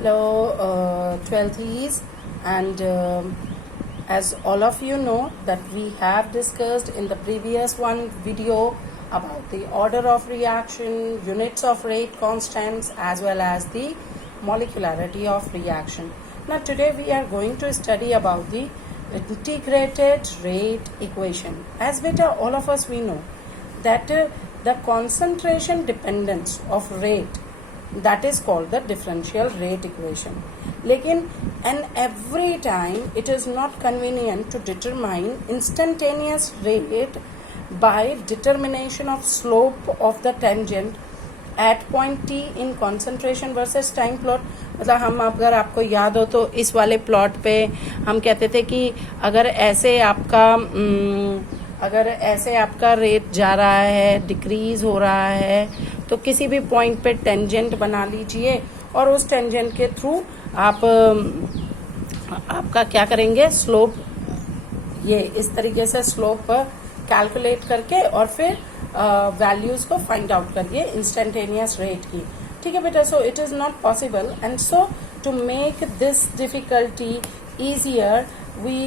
Hello, 12th, and as all of you know that we have discussed in the previous one video about the order of reaction, units of rate constants, as well as the molecularity of reaction. Now today we are going to study about the integrated rate equation. As beta all of us we know that the concentration dependence of rate, that is called the differential rate equation. लेकिन and every time it is not convenient to determine instantaneous rate by determination of slope of the tangent at point t in concentration versus time plot. मतलब हम अगर आपको याद हो तो इस वाले प्लॉट पे हम कहते थे कि अगर ऐसे आपका रेट जा रहा है, डिक्रीज हो रहा है, तो किसी भी पॉइंट पे टेंजेंट बना लीजिए और उस टेंजेंट के थ्रू आपका क्या करेंगे, स्लोप, ये इस तरीके से स्लोप कैलकुलेट करके और फिर वैल्यूज को फाइंड आउट करिए इंस्टेंटेनियस रेट की. ठीक है बेटा. So it is not possible and so to make this difficulty easier we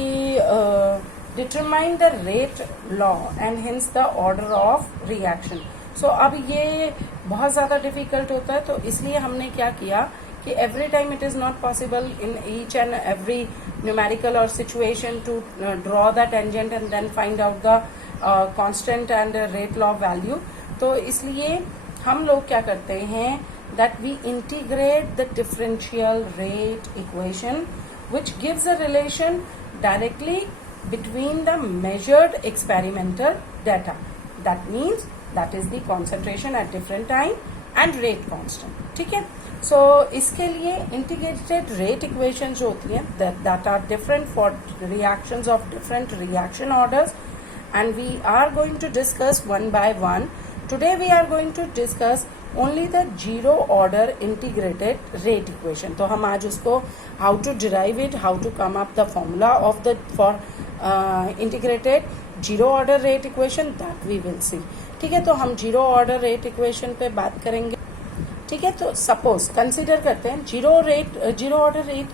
determine the rate law and hence the order of reaction. So अब ये बहुत ज़्यादा difficult होता है, तो इसलिए हमने क्या किया कि every time it is not possible in each and every numerical or situation to draw the tangent and then find out the constant and rate law value. तो इसलिए हम लोग क्या करते हैं that we integrate the differential rate equation which gives a relation directly between the measured experimental data. That means that is the concentration at different time and rate constant. ठीक है. So इसके लिए integrated rate equations जो होती हैं that are different for reactions of different reaction orders, and we are going to discuss one by one. Today we are going to discuss only the zero order integrated rate equation. तो हम आज उसको how to derive it, how to come up the formula of the for integrated zero order rate equation, that we will see. ठीक है. तो हम zero order rate equation पे बात करेंगे. ठीक है. तो सपोज कंसिडर करते हैं जीरो ऑर्डर रेट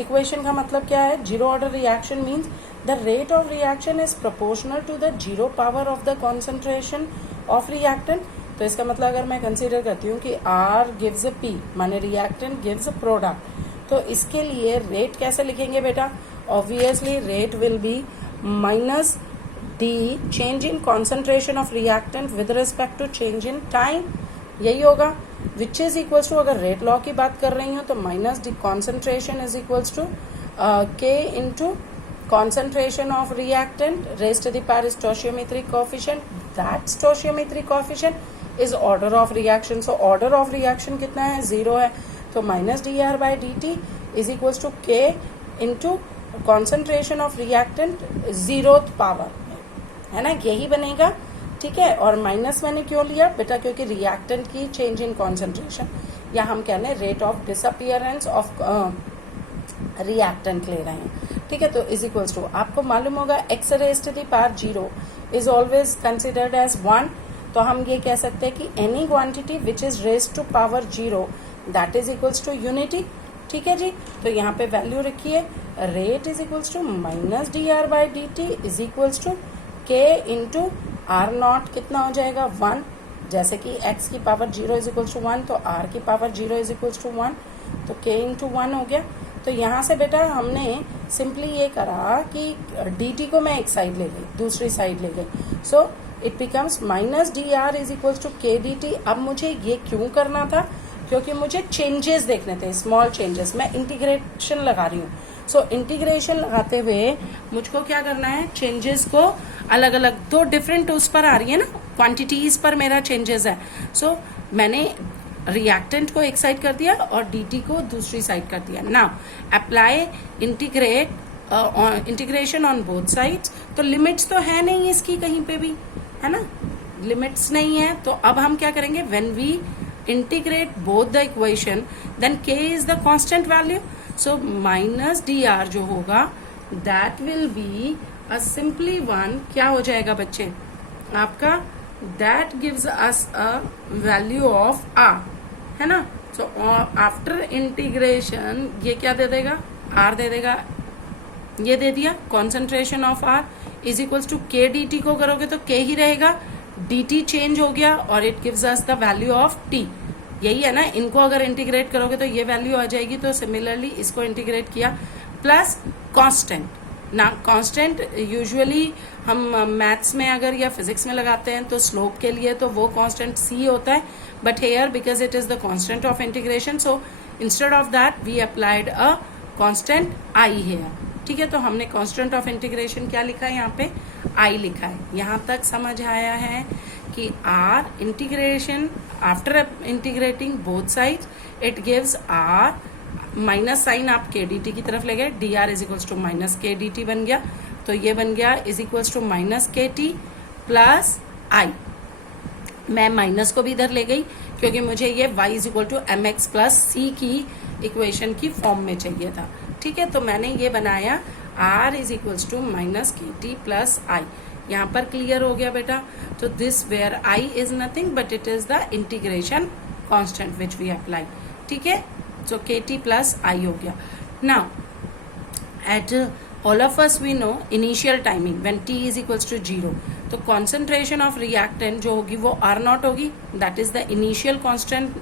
इक्वेशन का मतलब क्या है. Zero order reaction means the rate of reaction is proportional to the zero power of the concentration of reactant. तो इसका मतलब अगर मैं कंसीडर करती हूँ कि R गिव्स अ P, माने रिएक्टेंट गिव्स अ प्रोडक्ट, तो इसके लिए रेट कैसे लिखेंगे बेटा. Obviously rate will be minus the change in concentration of reactant with respect to change in time. यही होगा विच इज इक्वल्स टू, अगर रेट लॉ की बात कर रही हूँ तो minus the concentration is equals to K into concentration of reactant raised to the power stoichiometric coefficient. That stoichiometric coefficient is order of reaction. So order of reaction कितना है, 0 है, तो minus dr by dt is equals to K into concentration of reactant 0th power, है ना, यही बनेगा. ठीक है. और माइनस मैंने क्यों लिया बेटा, क्योंकि रिएक्टेंट की चेंज इन कॉन्सेंट्रेशन, या हम कह लें rate of disappearance of reactant ले रहे हैं. ठीक है. तो इज इक्वल्स टू, आपको मालूम होगा x raise to the power 0 is always considered as 1. तो हम ये कह सकते हैं कि any quantity which is raise to power 0 that is equals to unity. ठीक है जी. तो यहाँ पे वैल्यू रखिए, rate is equals to minus d r by d t is equals to k into r naught, कितना हो जाएगा 1. जैसे कि x की पावर 0 इज इक्वल्स टू 1, तो r की पावर 0 इज इक्वल्स टू 1, तो k इंटू 1 हो गया. तो यहाँ से बेटा हमने सिंपली ये करा कि dt को मैं एक साइड ले गई, दूसरी साइड ले गई, so it becomes minus d r is equals to k d t. अब मुझे ये क्यों करना था, क्योंकि मुझे चेंजेस देखने थे, स्मॉल चेंजेस. मैं इंटीग्रेशन लगा रही हूँ. सो इंटीग्रेशन लगाते हुए मुझको क्या करना है, चेंजेस को अलग अलग, दो डिफरेंट उस पर आ रही है ना, क्वांटिटीज पर मेरा चेंजेस है. सो मैंने रिएक्टेंट को एक साइड कर दिया और dt को दूसरी साइड कर दिया. Now apply integration on both sides. तो लिमिट्स तो है नहीं इसकी कहीं पे भी, है ना, लिमिट्स नहीं है. तो अब हम क्या करेंगे, when we integrate both the equation then k is the constant value. So minus d r जो होगा that will be a simply one, क्या हो जाएगा बच्चे आपका, that gives us a value of r, है ना. सो आफ्टर इंटीग्रेशन ये क्या दे देगा, आर दे देगा, ये दे दिया concentration of r is equals to k d t को करोगे तो के ही रहेगा, डी टी चेंज हो गया और it gives us the value of T. यही है ना, इनको अगर इंटीग्रेट करोगे तो ये वैल्यू आ जाएगी। तो सिमिलरली इसको इंटीग्रेट किया प्लस कांस्टेंट ना, कांस्टेंट यूजुअली हम मैथ्स में अगर या फिजिक्स में लगाते हैं तो स्लोप के लिए तो वो कांस्टेंट सी होता है, but here because it is the constant of integration so instead of that we applied a constant I here. ठीक है, तो हमने कांस्टेंट ऑफ इंटीग्रेशन क्या लिखा है, यहाँ पे आई लिखा है। यहां तक समझ आया है कि r integration after integrating both sides it gives r, minus sign आप के डी टी की तरफ ले गए, d r is equals to minus k d t बन गया, तो ये बन गया इज इक्वल्स टू माइनस के टी प्लस आई। मैं माइनस को भी इधर ले गई क्योंकि मुझे ये y is equal to M X plus C की इक्वेशन की फॉर्म में चाहिए था। ठीक है, तो मैंने ये बनाया r is equals to minus के टी प्लस आई। यहाँ पर क्लियर हो गया बेटा। तो this where i is nothing but it is the integration constant which we apply. ठीक है, so k T plus I हो गया। Now at all of us we know initial timing when t is equals to 0, तो concentration of reactant जो होगी वो R naught होगी, that is the initial constant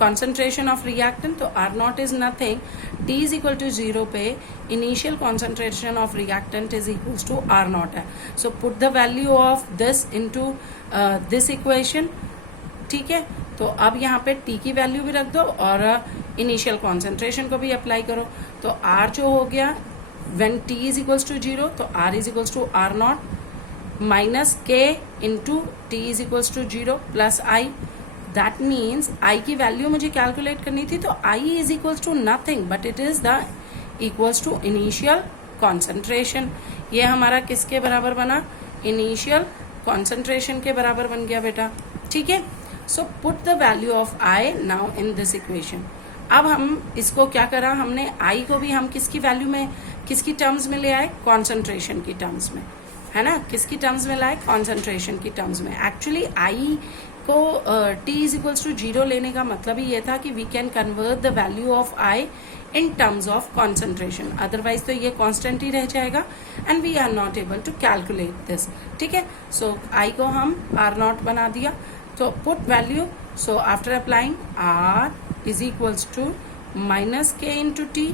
concentration of reactant। तो R naught is nothing, t is equal to 0 पे initial concentration of reactant is equals to R naught है। so put the value of this into this equation। ठीक है, तो अब यहाँ पे t की वैल्यू भी रख दो और इनिशियल कॉन्सेंट्रेशन को भी अप्लाई करो। तो R जो हो गया when t is equals to 0 तो r is equals to r naught minus k into t is equals to 0 plus I। that means I की वैल्यू मुझे कैलकुलेट करनी थी, तो I is equals to nothing but it is the equals to initial concentration। ये हमारा किसके बराबर बना, इनिशियल कॉन्सेंट्रेशन के बराबर बन गया बेटा। ठीक है, so put the value of I now in this equation. अब हम इसको क्या करा, हमने I को भी हम किसकी वैल्यू में, किसकी टर्म्स में ले आए, कॉन्सेंट्रेशन की टर्म्स में, है ना, किसकी टर्म्स में लाए, कॉन्सेंट्रेशन की टर्म्स में। एक्चुअली I को t इज इक्वल्स टू 0 लेने का मतलब ही ये था कि we can convert the value of I in terms of concentration, otherwise तो ये कांस्टेंट ही रह जाएगा and we are not able to calculate this. ठीक है, सो I को हम R naught बना दिया, तो put value, so after applying R is equals to minus k into t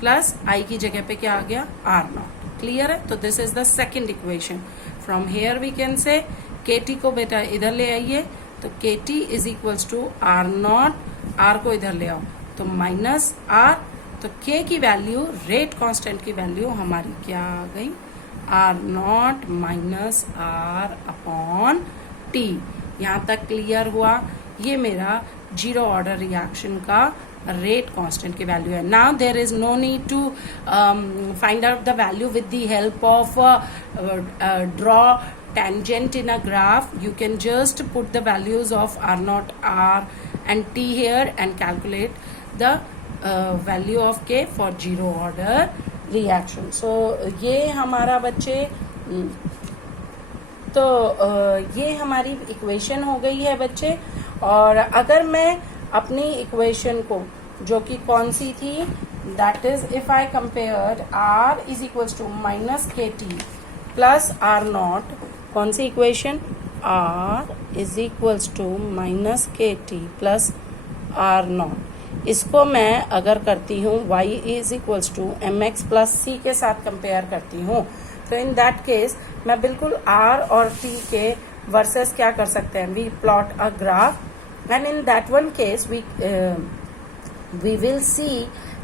plus I की जगह पे क्या आ गया, आर नॉट। क्लियर है, तो this is the second equation. From here we can say k T को बेटा इधर ले आइए, तो k t is equals to r naught, r को इधर ले आओ तो माइनस आर, तो के की वैल्यू, रेट कांस्टेंट की वैल्यू हमारी क्या आ गई, r naught minus r upon t. यहाँ तक क्लियर हुआ, ये मेरा जीरो ऑर्डर रिएक्शन का रेट कांस्टेंट की वैल्यू है। Now there is no need to find out the value with the help of draw tangent in a graph. You can just put the values of r naught, r and t here and calculate the value of k for zero order reaction. So ये हमारा बच्चे, तो ये हमारी equation हो गई है बच्चे। और अगर मैं अपनी इक्वेशन को, जो कि कौन सी थी, that is if I compare r is equals to minus के टी प्लस आर नॉट, कौन सी equation, r is equals to minus के टी प्लस आर नॉट, इसको मैं अगर करती हूँ y is equals to M X plus C के साथ कंपेयर करती हूँ, तो इन दैट केस मैं बिल्कुल r और t के वर्सेस क्या कर सकते हैं, we plot a graph and in that one case we will see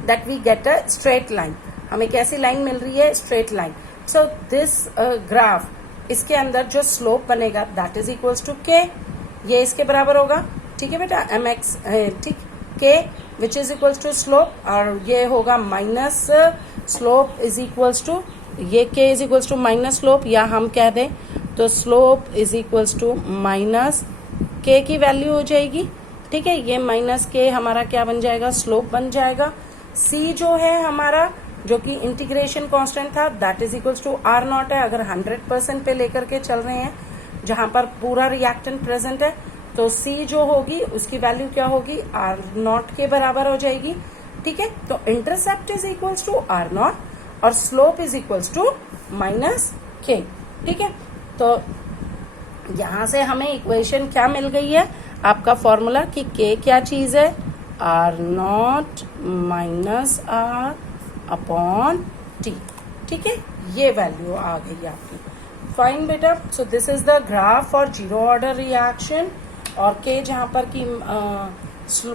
that we get a straight line. हमें कैसी लाइन मिल रही है, straight line. So this graph, इसके अंदर जो स्लोप बनेगा दैट इज इक्वल्स टू के, ये इसके बराबर होगा। ठीक है बेटा, एम एक्स, ठीक, k which is equals to slope, और ये होगा minus slope is equals to, ये k is equals to minus slope, या हम कह दें तो slope is equals to minus k की वैल्यू हो जाएगी। ठीक है, ये माइनस के हमारा क्या बन जाएगा, स्लोप बन जाएगा। सी जो है हमारा, जो कि इंटीग्रेशन कांस्टेंट था, that is equals to r naught है। अगर 100% पे लेकर के चल रहे हैं, जहां पर पूरा रिएक्टेंट प्रेजेंट है, तो C जो होगी उसकी वैल्यू क्या होगी, R0 के बराबर हो जाएगी। ठीक है, तो intercept is equals to R0 और slope is equals to -K। ठीक है, तो यहां से हमें इक्वेशन क्या मिल गई है, आपका फॉर्मूला कि K क्या चीज है, R0 -R अपॉन T। ठीक है, ये वैल्यू आ गई आपकी। फाइन बेटा, so this is the graph for zero order reaction, और K जहां पर की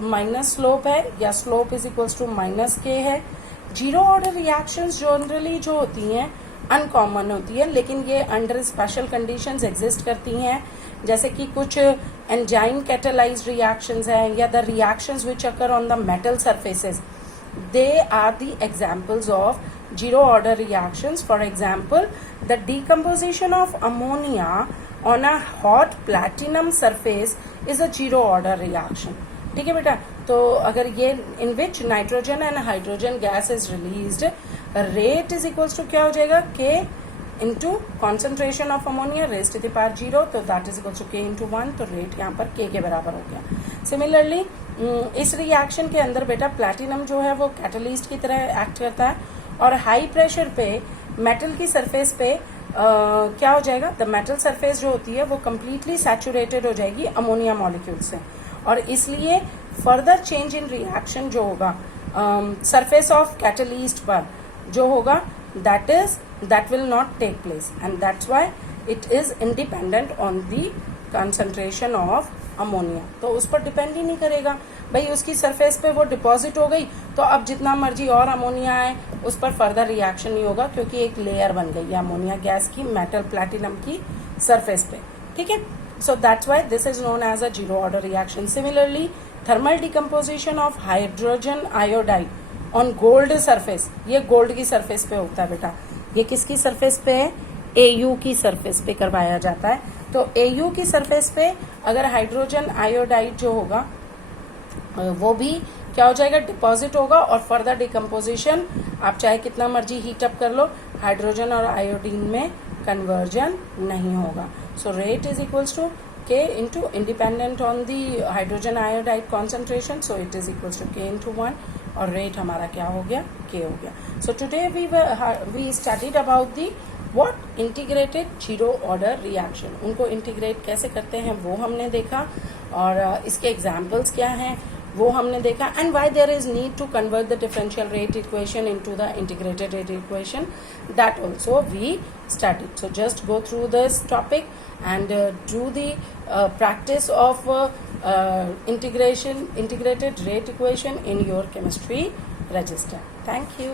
माइनस स्लोप है या slope is equals to -K है। जीरो ऑर्डर रिएक्शंस जनरली जो होती हैं अनकॉमन होती है, लेकिन ये अंडर स्पेशल कंडीशंस एग्जिस्ट करती हैं, जैसे कि कुछ एंजाइम कैटालाइज्ड रिएक्शंस हैं या the reactions which occur on the metal surfaces, they are the examples of zero order reactions. For example, the decomposition of ammonia on a hot platinum surface is a zero order reaction. ठीक है बेटा, तो अगर ये in which nitrogen and hydrogen gas is released, rate is equals to क्या हो जाएगा, K into concentration of ammonia raised to the power 0, तो that is equals to K into 1, तो रेट यहाँ पर K के बराबर हो गया। सिमिलरली इस रिएक्शन के अंदर बेटा प्लैटिनम जो है वो कैटलिस्ट की तरह एक्ट करता है, और हाई प्रेशर पे मेटल की सरफेस पे क्या हो जाएगा, द मेटल सरफेस जो होती है वो कम्प्लीटली सैचुरेटेड हो जाएगी अमोनिया मॉलिक्यूल से, और इसलिए फर्दर चेंज इन रिएक्शन जो होगा सरफेस ऑफ कैटलिस्ट पर जो होगा that will not take place, and that's why it is independent on the concentration of ammonia. तो उस पर डिपेंड ही नहीं करेगा भाई, उसकी सरफेस पे वो डिपॉजिट हो गई तो अब जितना मर्जी और अमोनिया आए उस पर फर्दर रिएक्शन नहीं होगा, क्योंकि एक लेयर बन गई है अमोनिया गैस की मेटल प्लैटिनम की सरफेस पे। ठीक है, so that's why this is known as a zero order reaction. Similarly thermal decomposition of hydrogen iodide on gold surface, ये गोल्ड की सरफेस पे होता है बेटा, ये किसकी सरफेस पे है, Au की सरफेस पे करवाया जाता है। तो Au की सरफेस पे अगर हाइड्रोजन आयोडाइड जो होगा वो भी क्या हो जाएगा, डिपॉजिट होगा, और फर्दर डिकम्पोजिशन आप चाहे कितना मर्जी हीट अप कर लो, हाइड्रोजन और आयोडीन में कन्वर्जन नहीं होगा। So rate is equals to K into independent on the hydrogen iodide concentration, so it is equals to K into 1, और रेट हमारा क्या हो गया, K हो गया। So today we studied about the what integrated zero order reaction, उनको integrate कैसे करते हैं वो हमने देखा, और इसके एग्जाम्पल्स क्या हैं वो हमने देखा, and why there is need to convert the differential rate equation into the integrated rate equation, that also we studied. So just go through this topic and do the practice of integrated rate equation in your chemistry register. Thank you.